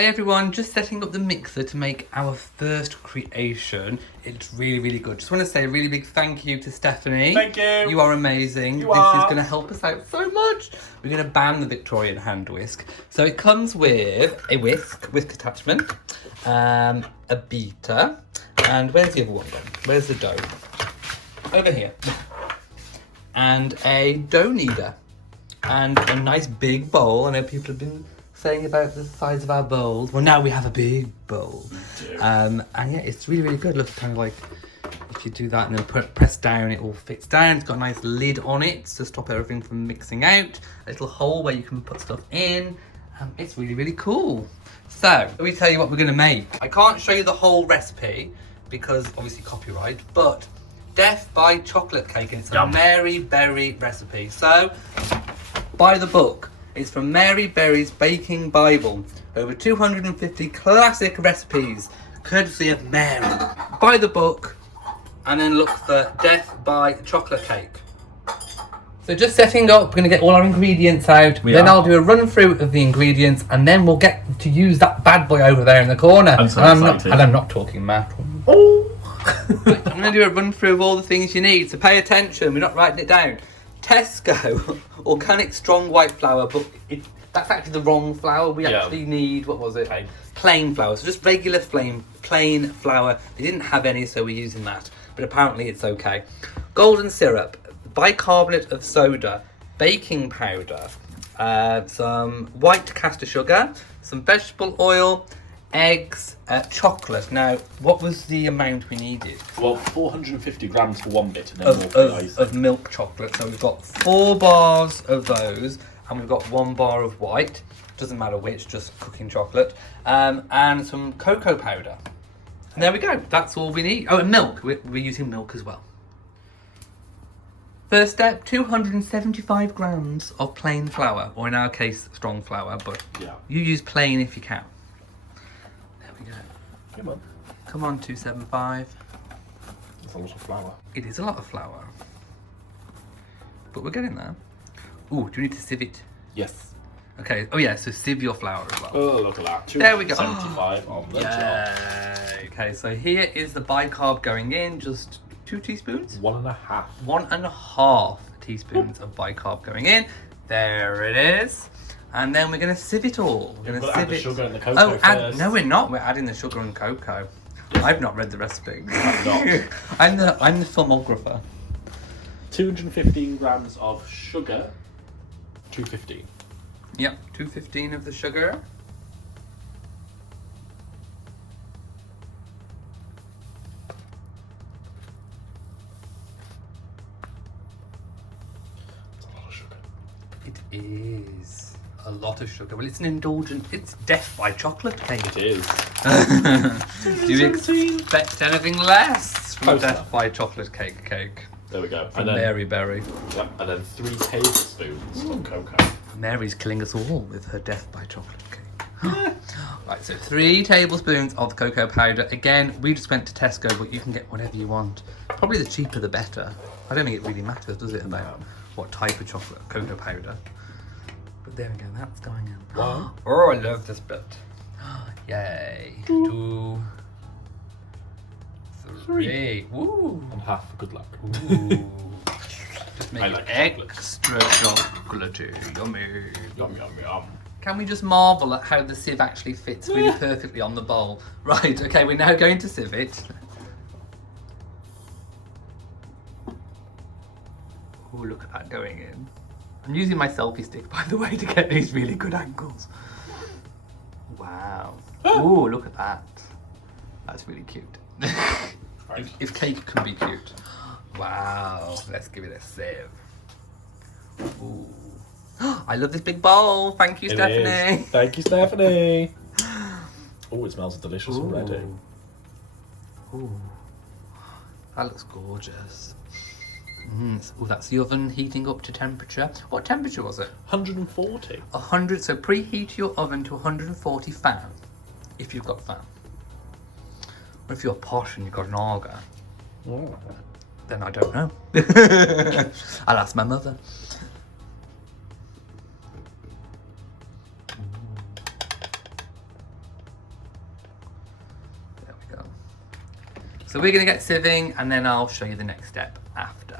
Hey everyone, just setting up the mixer to make our first creation. It's really good. Just want to say a really big thank you to Stephanie. Thank you. You are amazing. This is going to help us out so much. We're going to ban the Victorian hand whisk. So it comes with a whisk attachment, a beater, and where's the other one gone? Where's the dough? Over here. And a dough kneader. And a nice big bowl. I know people have been saying about the size of our bowls. Well, now we have a big bowl. And yeah, it's really good. Looks kind of like if you do that and then press down, it all fits down. It's got a nice lid on it to stop everything from mixing out. A little hole where you can put stuff in. It's really cool. So, let me tell you what we're gonna make. I can't show you the whole recipe because obviously copyright, but Death by Chocolate Cake, and it's a Mary Berry recipe. So, buy the book. It's from Mary Berry's Baking Bible. Over 250 classic recipes, courtesy of Mary. Buy the book and then look for Death by Chocolate Cake. So just setting up, we're going to get all our ingredients out. I'll do a run through of the ingredients and then we'll get to use that bad boy over there in the corner. I'm not talking math. Oh! Right, I'm going to do a run through of all the things you need, so pay attention, we're not writing it down. Tesco organic strong white flour, but that's actually the wrong flour. We actually need, what was it? Plain flour. So just regular plain flour. They didn't have any, so we're using that. But apparently it's okay. Golden syrup, bicarbonate of soda, baking powder, some white caster sugar, some vegetable oil, eggs, chocolate. Now, what was the amount we needed? Well, 450 grams for one bit and then of milk chocolate. So we've got 4 bars of those and we've got 1 bar of white. Doesn't matter which, just cooking chocolate. And some cocoa powder. And there we go. That's all we need. Oh, and milk. We're using milk as well. First step, 275 grams of plain flour, or in our case, strong flour, but you use plain if you can. Come on, 275. That's a lot of flour. It is a lot of flour. But we're getting there. Ooh, do you need to sieve it? Yes. Okay, oh yeah, so sieve your flour as well. Oh, look at that. There we go. 75 on the top. Okay, so here is the bicarb going in, just 2 teaspoons? 1.5. 1.5 teaspoons of bicarb going in. There it is. And then we're going to sieve it all. We're going to sieve the it. Sugar and the cocoa first. No, we're not. We're adding the sugar and cocoa. Yes. I've not read the recipe. I'm not. I'm the filmographer. 215 grams of sugar. 215. Yep, 215 of the sugar. That's a lot of sugar. It is a lot of sugar. Well, it's an indulgent. It's Death by Chocolate Cake. It is. Do you expect anything less from Death by Chocolate Cake? There we go. From Mary Berry. Yep, and then 3 tablespoons of cocoa. Mary's killing us all with her Death by Chocolate Cake. Right, so 3 tablespoons of cocoa powder. Again, we just went to Tesco, but you can get whatever you want. Probably the cheaper the better. I don't think it really matters, does it, about what type of cocoa powder? But there we go, that's going in. Wow. Oh, I love this bit. Yay. 2, 3. Woo. And half, good luck. Ooh. Just make like it extra chocolatey. Yummy. Yum, yum, yum. Can we just marvel at how the sieve actually fits really perfectly on the bowl? Right, okay, we're now going to sieve it. Oh, look at that going in. I'm using my selfie stick, by the way, to get these really good angles. Wow. Oh, look at that. That's really cute. If cake can be cute. Wow. Let's give it a sieve. Ooh. I love this big bowl. Thank you, Stephanie. Thank you, Stephanie. Oh, it smells delicious already. Ooh. That looks gorgeous. Oh, that's the oven heating up to temperature. What temperature was it? 140. 100. So preheat your oven to 140 fan, if you've got fan. Or if you're posh and you've got an auger, then I don't know. I'll ask my mother. So we're going to get sieving and then I'll show you the next step after.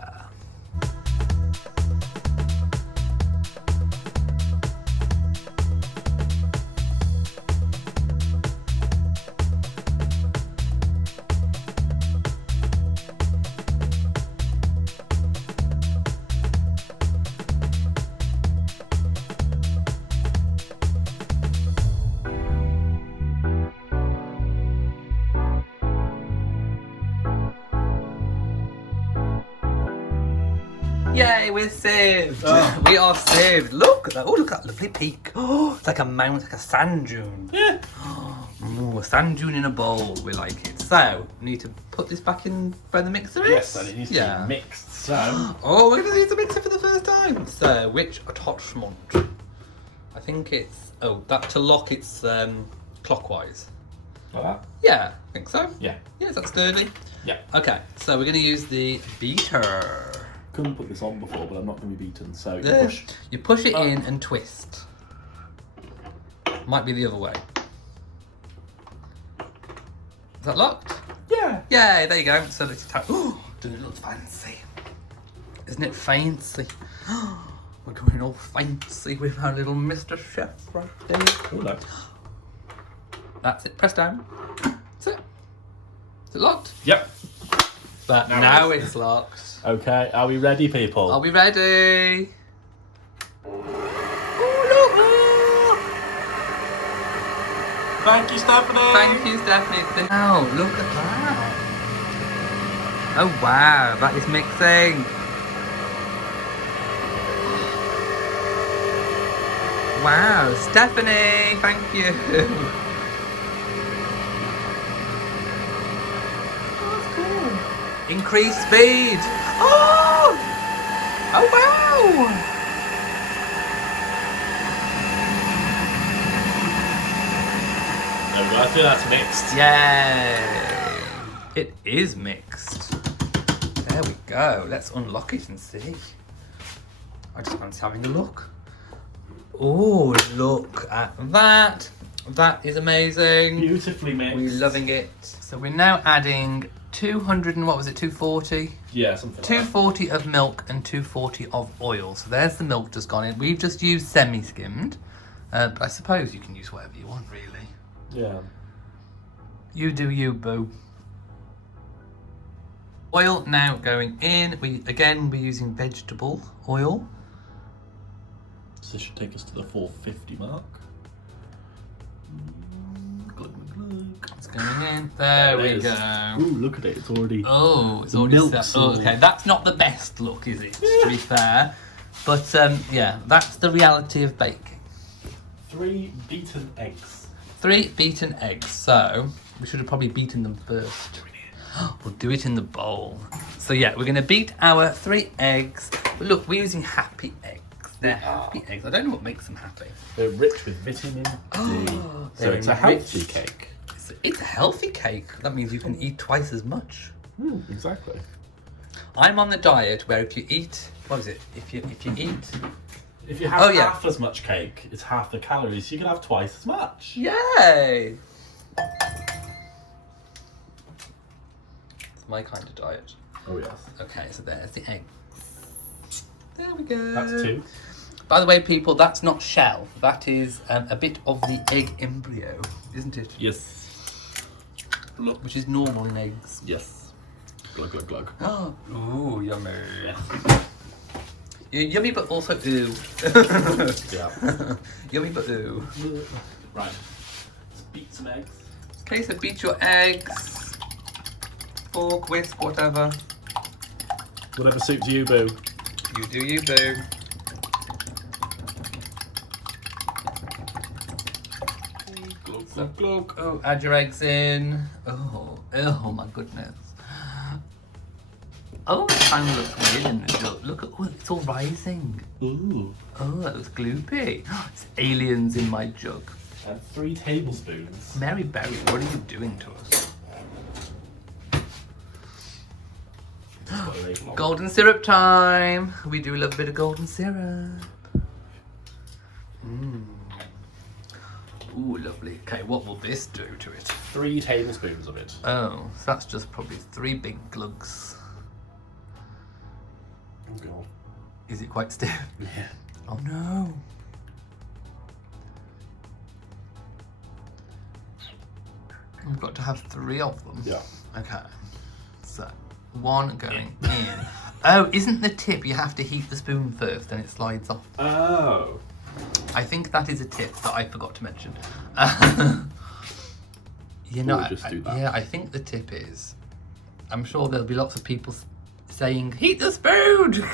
Yay, we're saved! Oh. We are saved. Look at that. Oh, look at that lovely peak. Oh, it's like a mountain, like a sand dune. Yeah. Ooh, a sand dune in a bowl. We like it. So, we need to put this back in where the mixer is. Yes, and it needs to be mixed. So. Oh, we're going to use the mixer for the first time. So, which attachment? I think it's... Oh, that to lock it's clockwise. Like that? Yeah, I think so. Yeah. Yeah, is that sturdy? Yeah. Okay, so we're going to use the beater. Couldn't put this on before, but I'm not going to be beaten. So you There. push. You push it in and twist. Might be the other way. Is that locked? Yeah. Yay, there you go. So let's tap. Oh, doesn't it look fancy? Isn't it fancy? We're going all fancy with our little Mr. Chef right there. Oh no. That's it. Press down. That's it. Is it locked? Yep. But Now now it is. it's locked. Okay, are we ready, people? Are we ready? Thank you, Stephanie. Thank you, Stephanie. Wow, look at that. Oh wow, that is mixing. Wow, Stephanie, thank you. Oh, that's cool. Increase speed. Oh! Oh wow! There we go, I think that's mixed. Yay! It is mixed. There we go. Let's unlock it and see. I just fancy having a look. Oh, look at that. That is amazing. Beautifully mixed. We're loving it. So we're now adding 200 and what was it, 240? Yeah, something like that. 240 of milk and 240 of oil. So there's the milk just gone in. We've just used semi-skimmed. But I suppose you can use whatever you want, really. Yeah. You do you, boo. Oil now going in. We're using vegetable oil. So this should take us to the 450 mark. Glug, glug, glug. It's going in. There we is. go. Ooh, look at it. It's already. Oh, it's The already milk's set. Oh, okay, that's not the best look, is it? To be fair, but yeah, that's the reality of baking. 3 beaten eggs. 3 beaten eggs. So we should have probably beaten them first. We'll do it in the bowl. So yeah, we're going to beat our 3 eggs. But look, we're using happy eggs. They're happy eggs. I don't know what makes them happy. They're rich with vitamin D. So they're it's a healthy rich. cake. It's a healthy cake. That means you can eat twice as much. Exactly. I'm on the diet where if you eat, what is it? If you eat. If you have half as much cake, it's half the calories. You can have twice as much. Yay! It's my kind of diet. Oh yes. Okay, so there's the egg. There we go. That's 2. By the way, people, that's not shell. That is a bit of the egg embryo, isn't it? Yes. Look, which is normal in eggs. Yes. Glug glug glug. Oh, ooh, yummy. Yeah. Yummy, but also ooh. Yeah. Yummy, but ooh. Right. Let's beat some eggs. Okay, so beat your eggs. Fork, whisk, whatever. Whatever suits you, boo. You do you, boo. Glug glug glug. Oh, add your eggs in. Oh my goodness. Oh, it kind of looks weird in the jug. Look at, oh, it's all rising. Ooh. Oh, that was gloopy. It's aliens in my jug. And 3 tablespoons. Mary Berry, what are you doing to us? Golden syrup time. We do love a bit of golden syrup. Ooh, lovely. Okay, what will this do to it? 3 tablespoons of it. Oh, so that's just probably 3 big glugs. Oh god. Is it quite stiff? Yeah. Oh no. We've got to have 3 of them. Yeah. Okay. So, 1 going in. Oh, isn't the tip you have to heat the spoon first and it slides off? Oh. I think that is a tip that I forgot to mention. You know, We'll just do that. yeah, I think the tip is, I'm sure there'll be lots of people saying, heat the spoon!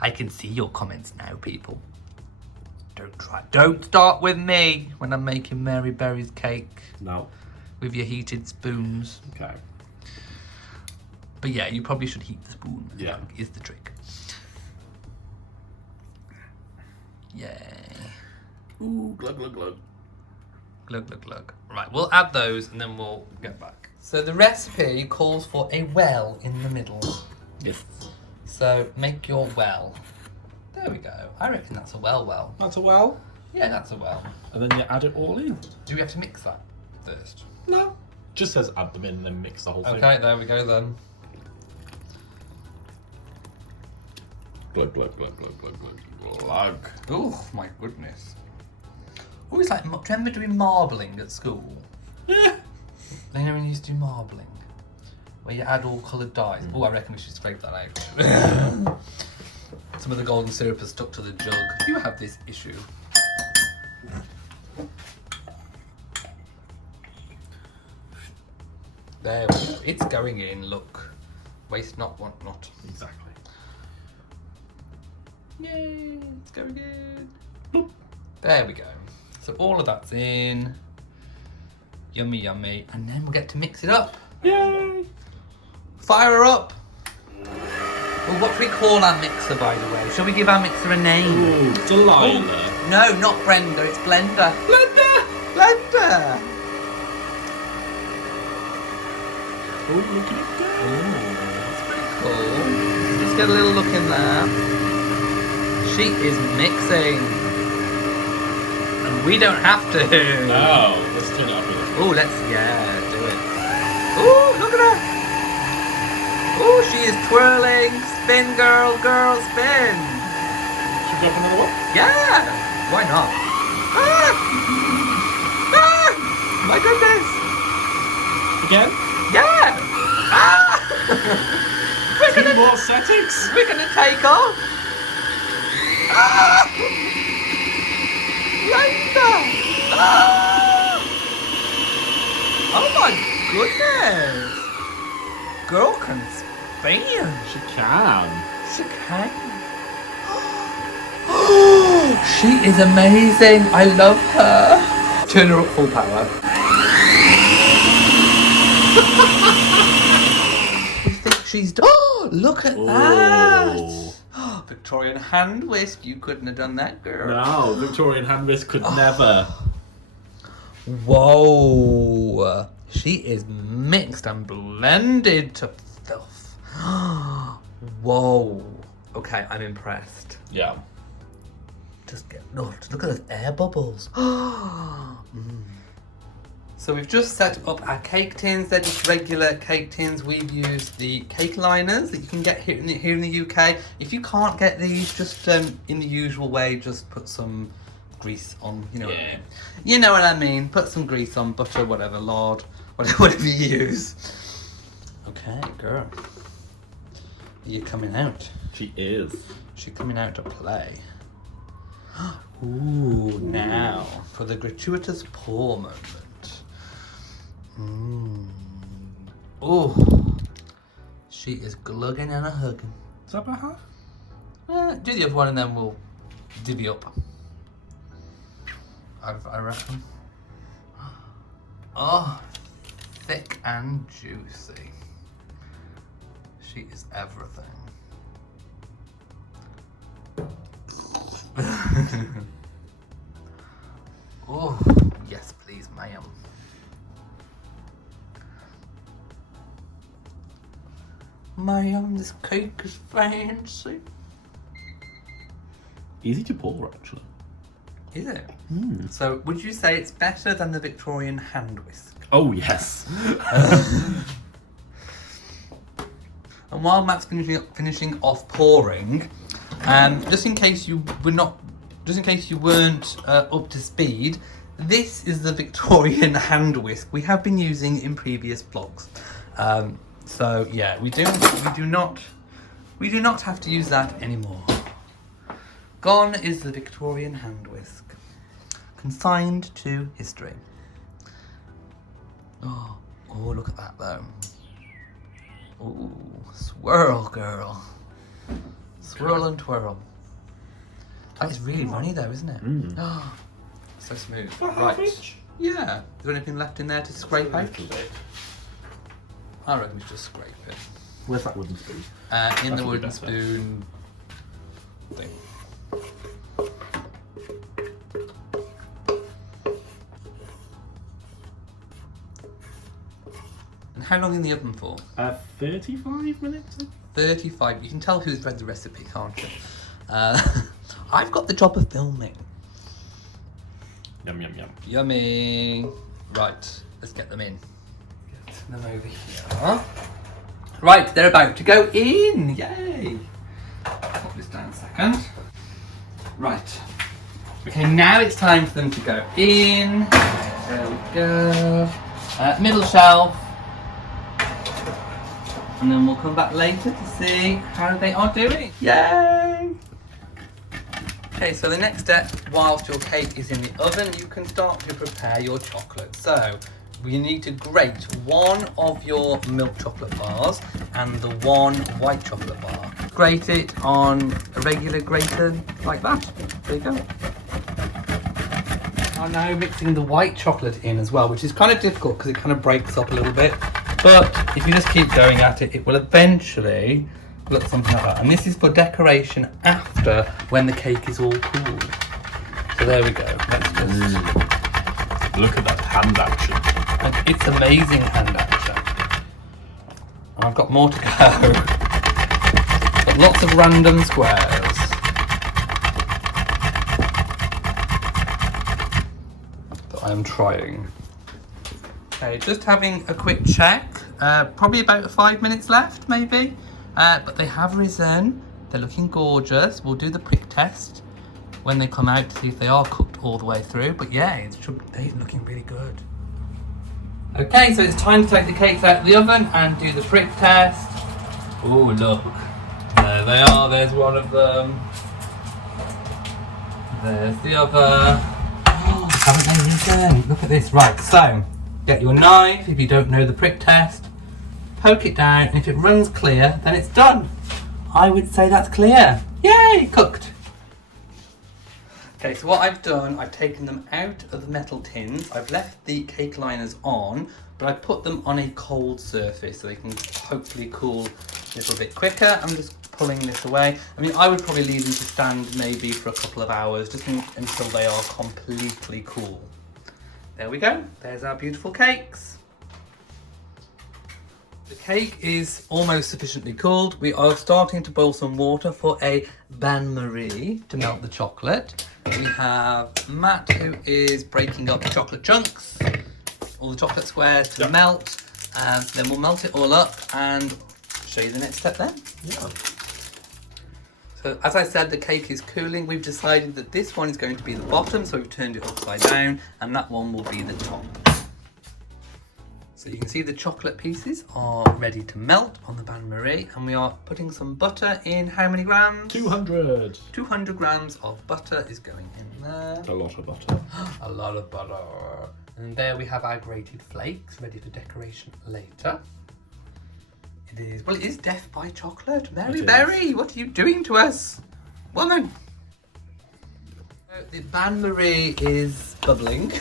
I can see your comments now, people. Don't start with me when I'm making Mary Berry's cake No. with your heated spoons. Okay. But yeah, you probably should heat the spoon. Yeah. Is the trick. Yay. Ooh, glug, glug, glug. Glug, glug, glug. Right, we'll add those and then we'll get back. So the recipe calls for a well in the middle. Yes. So make your well. There we go. I reckon that's a well. That's a well. Yeah, that's a well. And then you add it all in. Do we have to mix that first? No. Just says add them in and then mix the whole thing. Okay, there we go then. Glug, glug, glug, glug, glug, glug, glug. Oh my goodness. Oh, it's like, do you remember doing marbling at school? Yeah. You know when you used to do marbling? Where you add all coloured dyes. Oh, I reckon we should scrape that out. Some of the golden syrup has stuck to the jug. You have this issue. There we go. It's going in, look. Waste not, want not. Exactly. Yay, it's going in. Boop. There we go. So all of that's in. Yummy, yummy. And then we'll get to mix it up. Yay! Fire her up. Well, what do we call our mixer, by the way? Shall we give our mixer a name? Ooh, Delilah. No, not Brenda, it's Blender. Blender! Blender! Oh, look at it go. That's pretty cool. Let's get a little look in there. She is mixing. And we don't have to. Oh, let's turn it up a little. Oh, let's, yeah, do it. Oh, look at her. Oh, she is twirling. Spin, girl, girl, spin. Should we go for another one? Yeah, why not? Ah! Ah! My goodness. Again? Yeah. Ah! We're 2 gonna, more settings. we're gonna take off. Ah! Linda! Ah! Oh my goodness! Girl can spin. She can. She can. She is amazing. I love her. Turn her up full power. You think she's done? Oh, look at that. Oh. Victorian hand whisk. You couldn't have done that, girl. No, Victorian hand whisk could never. Whoa. She is mixed and blended to filth. Whoa. Okay, I'm impressed. Yeah. Just look at those air bubbles. So we've just set up our cake tins. They're just regular cake tins. We've used the cake liners that you can get here in the UK. If you can't get these, just in the usual way, just put some grease on. You know what I mean? You know what I mean. Put some grease on, butter, whatever, lard, whatever you use. Okay, girl. You're coming out. She is. She's coming out to play. Ooh, now for the gratuitous pour moment. Oh, she is glugging and a hugging. Is that about half? Do the other one and then we'll divvy up. I reckon. Oh, thick and juicy. She is everything. Oh, yes please, ma'am. Ma'am, this cake is fancy. Easy to pour, actually. Is it? So would you say it's better than the Victorian hand whisk? Oh, yes. And while Matt's finishing off pouring, just in case you weren't up to speed, this is the Victorian hand whisk we have been using in previous vlogs. So yeah, we do not have to use that anymore. Gone is the Victorian hand whisk, consigned to history. Oh, look at that though. Ooh, swirl, girl. Swirl and twirl. That is really runny though, isn't it? Oh, so smooth. Right. Yeah. Is there anything left in there to scrape out? I reckon we should just scrape it. Where's that wooden spoon? In the wooden spoon thing. And how long in the oven for? 35 minutes. 35. You can tell who's read the recipe, can't you? I've got the job of filming. Yum, yum, yum. Yummy. Right, let's get them in. Get them over here. Right, they're about to go in. Yay. Pop this down a second. Right. Okay, now it's time for them to go in. There we go. Middle shelf. And then we'll come back later to see how they are doing. Yay! Okay, so the next step, whilst your cake is in the oven, you can start to prepare your chocolate. So we need to grate one of your milk chocolate bars and the one white chocolate bar. Grate it on a regular grater like that. There you go. I'm now mixing the white chocolate in as well, which is kind of difficult because it kind of breaks up a little bit. But if you just keep going at it, it will eventually look something like that. And this is for decoration after, when the cake is all cool. So there we go. Let's just... Look at that hand action. And it's amazing hand action. And I've got more to go. Got lots of random squares. That I am trying. Okay, just having a quick check. Probably about 5 minutes left, maybe. But they have risen. They're looking gorgeous. We'll do the prick test when they come out to see if they are cooked all the way through. But yeah, they're looking really good. Okay, so it's time to take the cakes out of the oven and do the prick test. Oh, look. There they are. There's one of them. There's the other. Oh, haven't they risen? Look at this. Right, so get your knife if you don't know the prick test. Poke it down, and if it runs clear, then it's done. I would say that's clear. Yay, cooked. Okay, so what I've done, I've taken them out of the metal tins. I've left the cake liners on, but I've put them on a cold surface so they can hopefully cool a little bit quicker. I'm just pulling this away. I mean, I would probably leave them to stand maybe for a couple of hours, just until they are completely cool. There we go. There's our beautiful cakes. The cake is almost sufficiently cooled. We are starting to boil some water for a bain-marie to melt the chocolate. We have Matt, who is breaking up the chocolate chunks, all the chocolate squares to melt. Then we'll melt it all up and show you the next step then. Yeah. So as I said, the cake is cooling. We've decided that this one is going to be the bottom, so we've turned it upside down, and that one will be the top. So you can see the chocolate pieces are ready to melt on the bain-marie, and we are putting some butter in. How many grams? 200. 200 grams of butter is going in there. A lot of butter. A lot of butter. And there we have our grated flakes ready for decoration later. It is death by chocolate. Mary Berry, what are you doing to us? Woman! So the bain-marie is bubbling.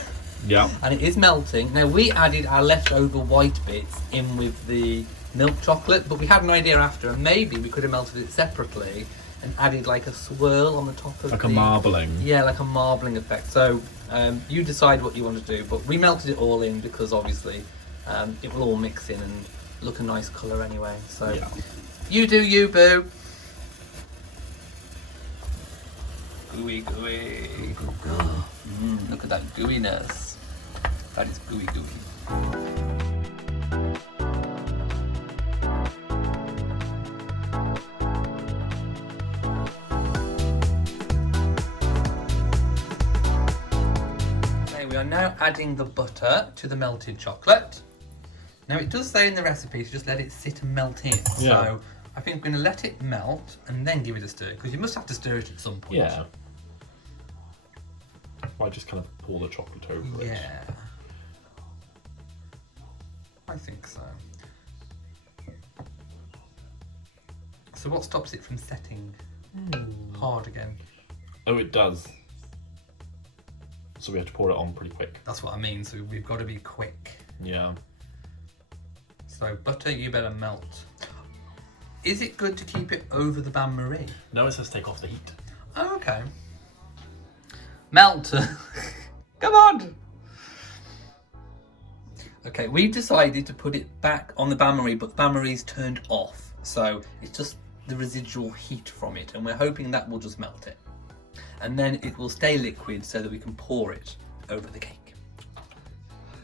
Yeah. And it is melting. Now we added our leftover white bits in with the milk chocolate, but we had an idea after, and maybe we could have melted it separately and added like a swirl on the top of like a marbling. Yeah, like a marbling effect. So you decide what you want to do, but we melted it all in because obviously it will all mix in and look a nice colour anyway. So you do you, boo. gooey. Look at that gooiness. That is gooey. Okay, we are now adding the butter to the melted chocolate. Now it does say in the recipe to just let it sit and melt in. Yeah. So I think we're going to let it melt and then give it a stir, because you must have to stir it at some point. Yeah. I just kind of pour the chocolate over it. Yeah. I think so. So what stops it from setting hard again? Oh, it does. So we have to pour it on pretty quick. That's what I mean, so we've got to be quick. Yeah. So butter, you better melt. Is it good to keep it over the bain-marie? No, it says take off the heat. Oh, okay. Melt. Come on. Okay, we've decided to put it back on the bain-marie, but the bain-marie's turned off. So it's just the residual heat from it, and we're hoping that will just melt it. And then it will stay liquid so that we can pour it over the cake.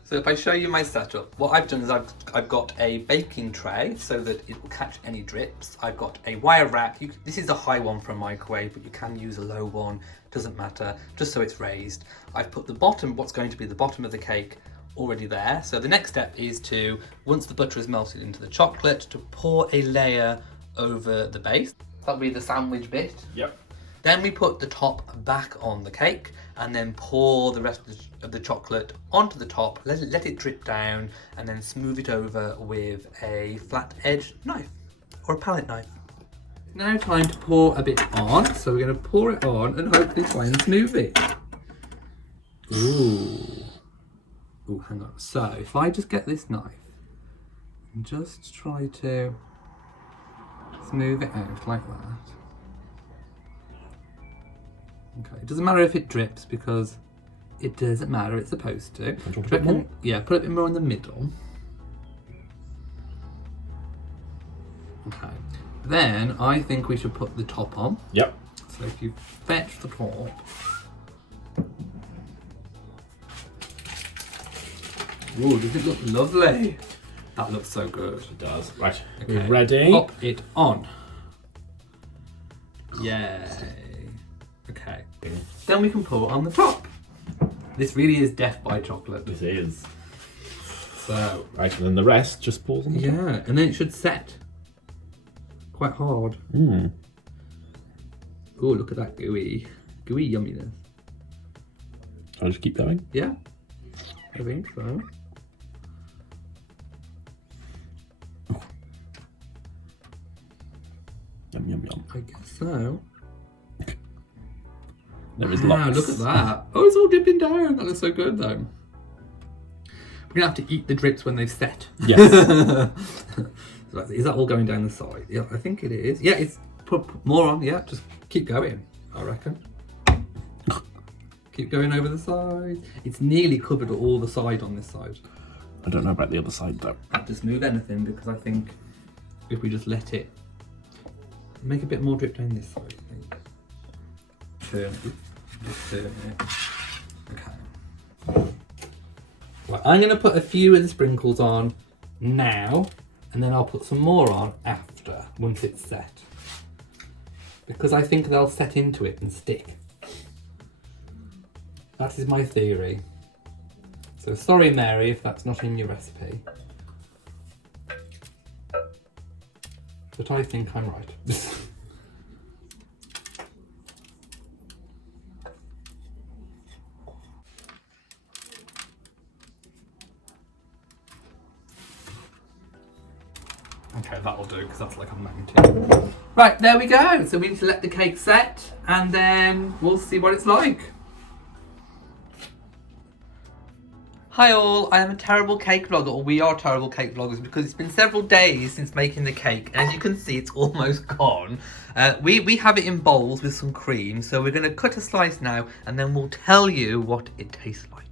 So if I show you my setup, what I've done is I've got a baking tray so that it will catch any drips. I've got a wire rack. This is a high one for a microwave, but you can use a low one, doesn't matter, just so it's raised. I've put the bottom, what's going to be the bottom of the cake, already there. So the next step is to, once the butter is melted into the chocolate, to pour a layer over the base. That'll be the sandwich bit. Yep. Then we put the top back on the cake and then pour the rest of the chocolate onto the top, let it drip down, and then smooth it over with a flat edged knife or a palette knife. Now time to pour a bit on, so we're going to pour it on and hopefully try and smooth it. Ooh, hang on. So if I just get this knife and just try to smooth it out like that. Okay, it doesn't matter if it drips because it doesn't matter, it's supposed to. Do you want a bit more? Yeah, put a bit more in the middle. Okay, then I think we should put the top on. Yep. So if you fetch the top. Ooh, does it look lovely? That looks so good. It does. Right, Okay, we're ready. Pop it on. Yay. Okay. Then we can pour on the top. This really is death by chocolate. This is. So, Right, and then the rest just pours on the top. yeah, and then it should set quite hard. Mm. Oh, look at that gooey yumminess. I'll just keep going. Yeah, I think so. Yum, yum, yum. I guess so. There is Wow, lots. look at that. Oh, it's all dipping down. That looks so good, though. We're going to have to eat the drips when they've set. Yes. So is that all going down the side? Yeah, I think it is. Yeah, it's put more on. Yeah, just keep going, I reckon. Keep going over the side. It's nearly covered all the side on this side. I don't know about the other side though. Not to smooth anything, because I think if we just let it make a bit more drip down this side, I think. Turn it. Just turn it. Okay. Right, I'm going to put a few of the sprinkles on now, and then I'll put some more on after, once it's set. Because I think they'll set into it and stick. That is my theory. So sorry, Mary, if that's not in your recipe. But I think I'm right. Okay, that'll do, because that's like a mountain. Right, there we go. So we need to let the cake set, and then we'll see what it's like. Hi all, I am a terrible cake vlogger, or we are terrible cake vloggers, because it's been several days since making the cake, and as you can see, it's almost gone. We have it in bowls with some cream, so we're going to cut a slice now, and then we'll tell you what it tastes like.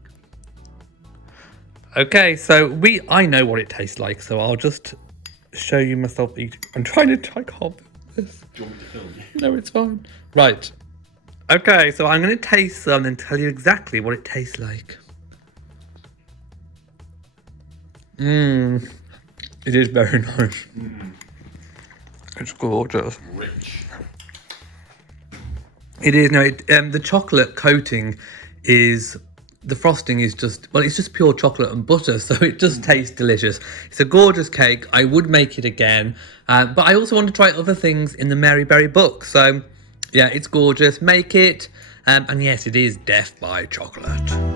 Okay, so I know what it tastes like, so I'll just show you myself eating. I'm trying to, I can't do this. Do you want me to film you? No, it's fine. Right. Okay, so I'm going to taste some and tell you exactly what it tastes like. Mmm. It is very nice. It's gorgeous. Rich. It is. No, the chocolate coating is... The frosting is just... Well, it's just pure chocolate and butter, so it just tastes delicious. It's a gorgeous cake. I would make it again. But I also want to try other things in the Mary Berry book. So, yeah, it's gorgeous. Make it. And yes, it is death by chocolate.